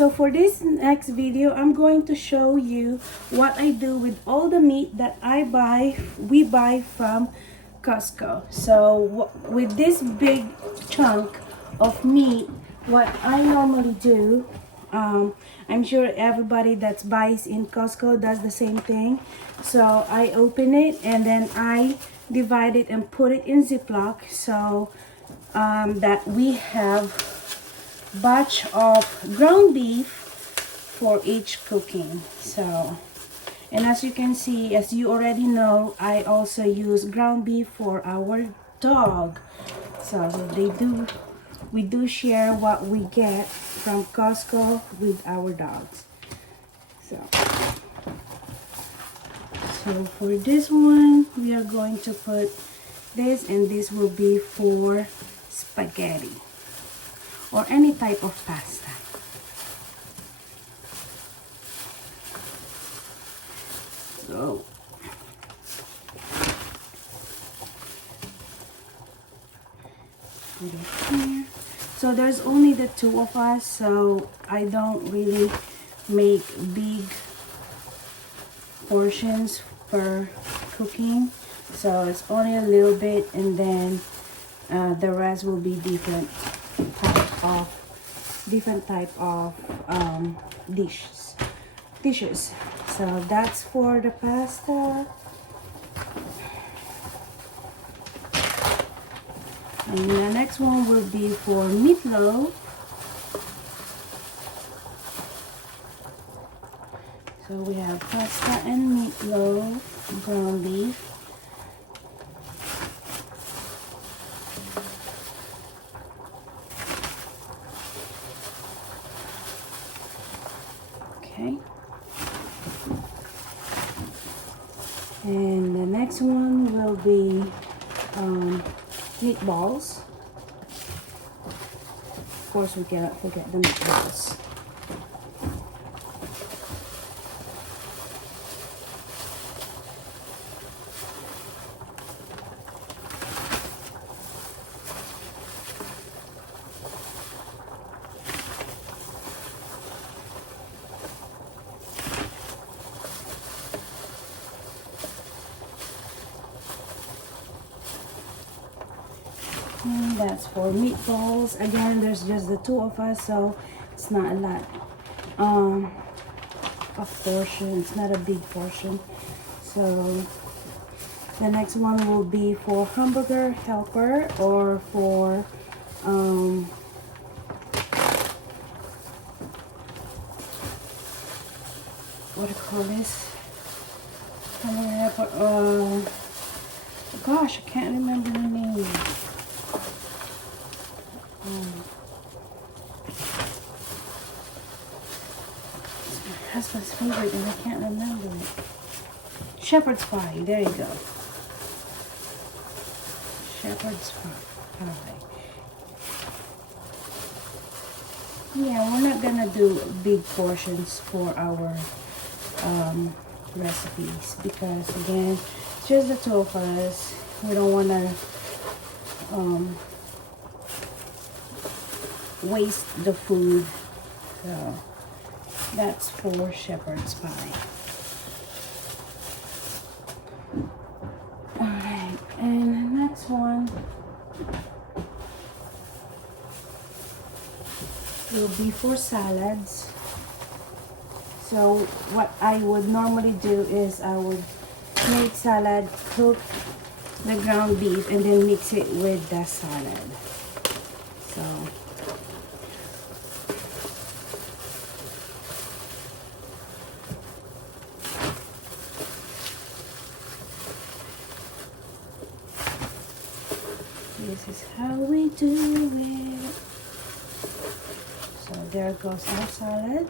so for this next video, I'm going to show you what I do with all the meat that we buy from Costco. So with this big chunk of meat, what I normally do, I'm sure everybody that buys in Costco does the same thing. So I open it and then I divide it and put it in Ziploc, so that we have batch of ground beef for each cooking. So, and as you can see, as you already know, I also use ground beef for our dog. So we do share what we get from Costco with our dogs. So for this one, we are going to put this, and this will be for spaghetti or any type of pasta. So put it here. So there's only the two of us, so I don't really make big portions for cooking. So it's only a little bit, and then the rest will be different type of dishes. So that's for the pasta. And the next one will be for meatloaf. So we have pasta and meatloaf, ground beef. Okay. And the next one will be meatballs. Of course, we cannot forget the meatballs. And that's for meatballs. Again, there's just the two of us, so it's not a lot of portion. It's not a big portion. So the next one will be for hamburger helper, or for what do you call this? Hamburger helper. Gosh, I can't remember the name. It's my husband's favorite and I can't remember it. Shepherd's pie, there you go. Shepherd's pie. Yeah, we're not gonna do big portions for our recipes, because again, it's just the two of us. We don't wanna waste the food. So that's for shepherd's pie. Alright, and the next one will be for salads. So what I would normally do is I would make salad, cook the ground beef, and then mix it with the salad. So this is how we do it. So there goes our salad.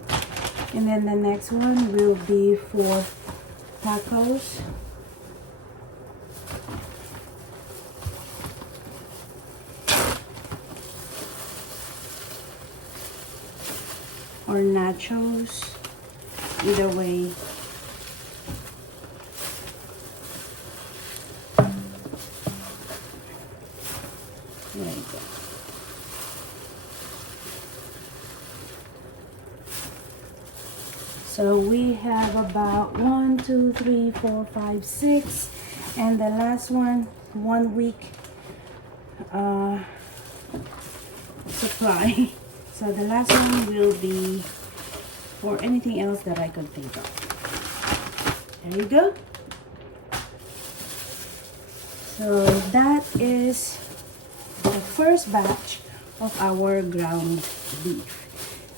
And then the next one will be for tacos. Or nachos. Either way. There you go. So we have about 1, 2, 3, 4, 5, 6, and the last one, 1 week supply. So the last one will be for anything else that I could think of. There you go. So that is the first batch of our ground beef.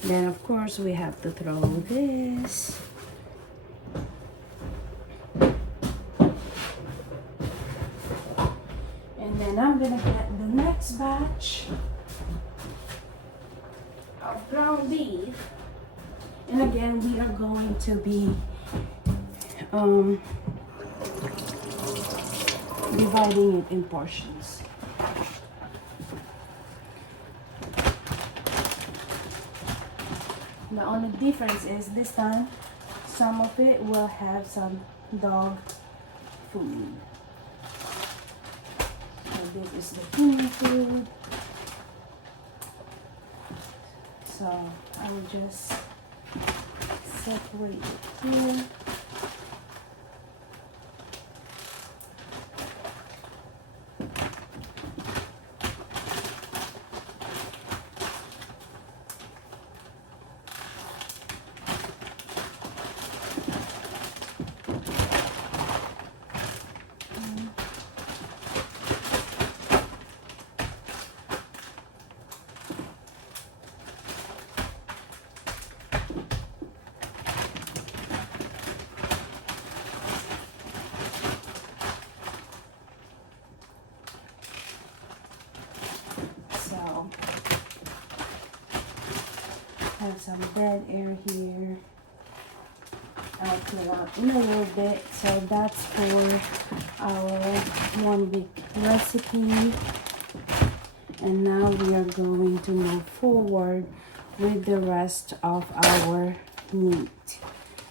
Then of course we have to throw this. And then I'm gonna get the next batch of ground beef. And again, we are going to be dividing it in portions. The only difference is this time some of it will have some dog food. So this is the human food. So I'll just separate it here. Have some dead air here. I'll clear out in a little bit. So that's for our 1 week recipe. And now we are going to move forward with the rest of our meat.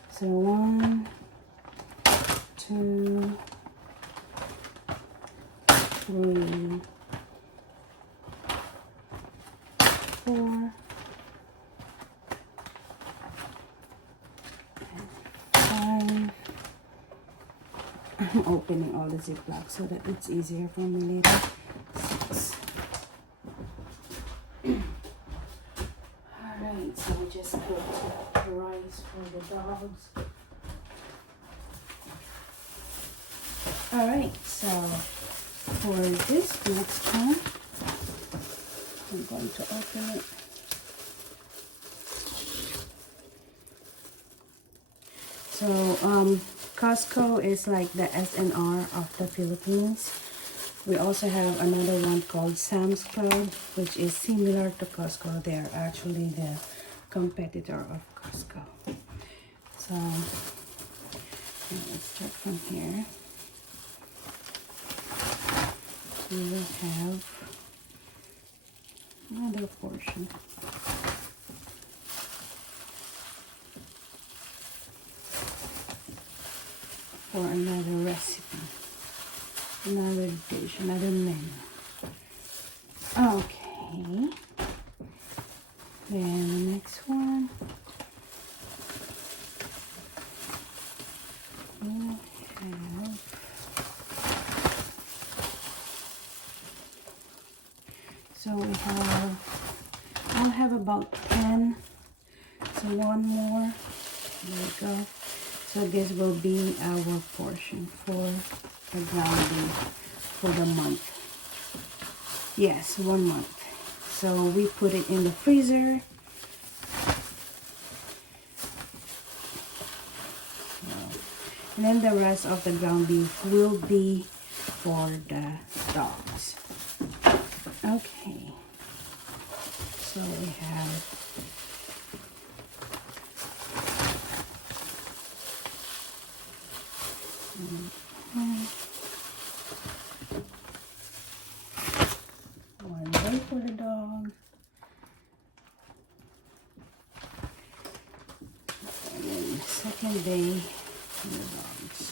So 1, 2, 3, 4, 5. I'm opening all the ziplocs so that it's easier for me later. 6. Alright, so we just put rice for the dogs. Alright, so for this next one, I'm going to open it. So Costco is like the SNR of the Philippines. We also have another one called Sam's Club, which is similar to Costco. They are actually the competitor of Costco. So let's start from here. We will have another portion. For another recipe, another dish, another menu. Okay. Then the next one. We'll have so we have, I'll have about 10. So one more. There we go. So this will be our portion for the ground beef for the month. Yes, 1 month. So we put it in the freezer. And then the rest of the ground beef will be for the dogs. Okay. So we have one day for the dog. And then the second day for the dogs.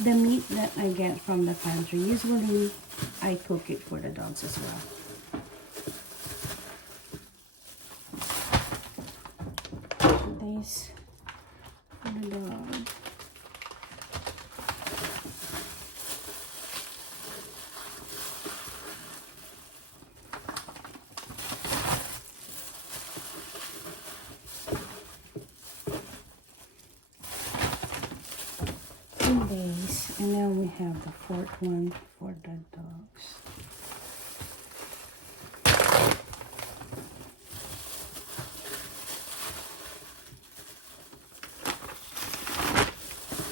The meat that I get from the pantry, usually I cook it for the dogs as well. days for the dog. Days, and then we have the fourth one for the dogs.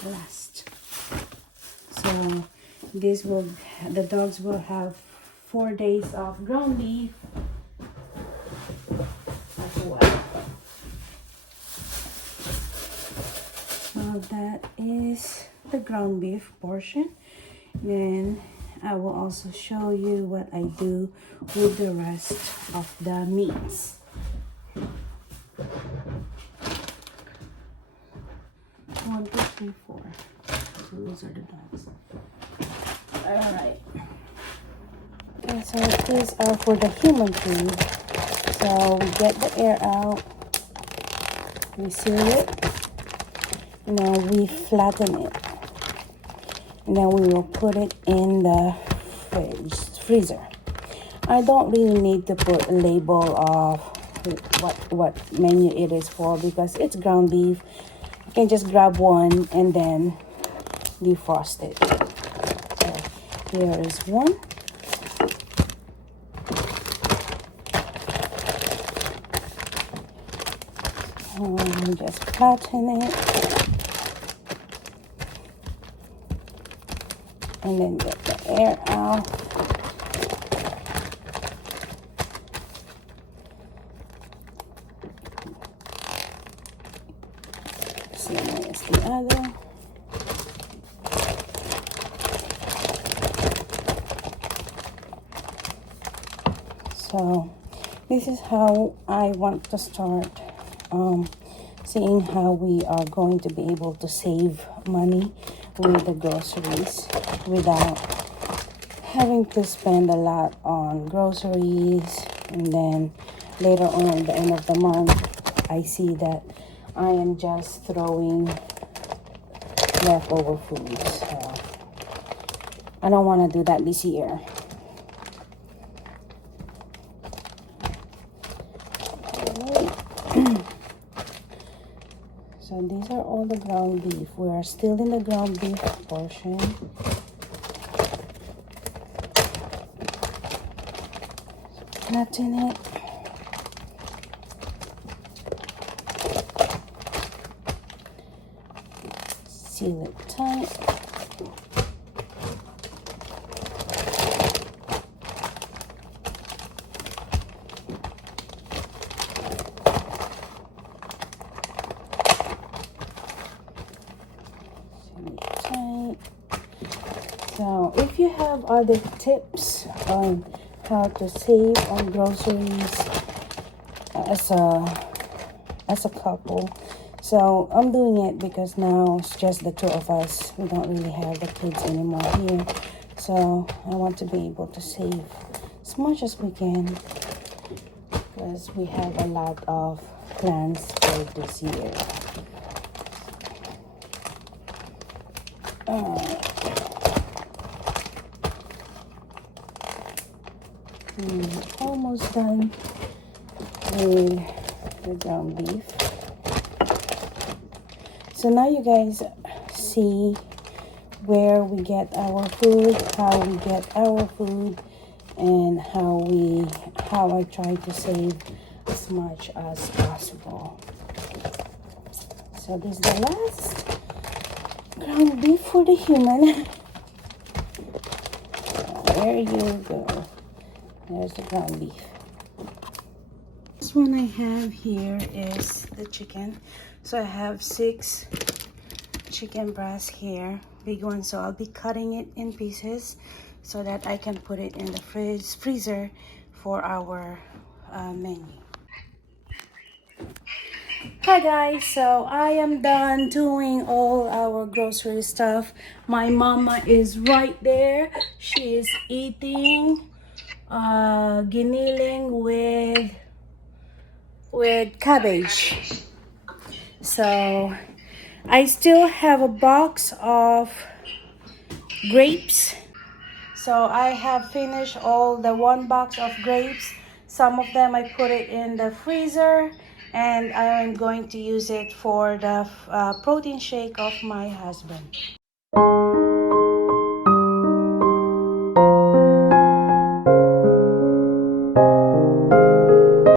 Last, so this will, the dogs will have 4 days of ground beef as well. So that is the ground beef portion. Then I will also show you what I do with the rest of the meats. 1, 2, 3, 4. So those are the dogs. Alright. Okay, so these are for the human food. So we get the air out, we seal it, and then we flatten it. And then we will put it in the freezer. I don't really need to put a label of what menu it is for, because it's ground beef. You can just grab one and then defrost it. So here is one. Just flatten it. And then get the air out. Same as the other. So this is how I want to start seeing how we are going to be able to save money with the groceries without having to spend a lot on groceries, and then later on at the end of the month I see that I am just throwing leftover food. So I don't want to do that this year. So these are all the ground beef. We are still in the ground beef portion. Flatten it. Seal it tight. So if you have other tips on how to save on groceries as a couple, so I'm doing it because now it's just the two of us. We don't really have the kids anymore here, so I want to be able to save as much as we can, because we have a lot of plans for this year. Almost done with the ground beef. So now you guys see where we get our food, how we get our food, and how I try to save as much as possible. So this is the last ground beef for the human. There you go. There's the ground beef. This one I have here is the chicken. So I have 6 chicken breasts here, big one. So I'll be cutting it in pieces so that I can put it in the freezer for our menu. Hi guys, so I am done doing all our grocery stuff. My mama is right there. She is eating giniling with cabbage. So I still have a box of grapes. So I have finished all the one box of grapes. Some of them I put it in the freezer, and I am going to use it for the protein shake of my husband.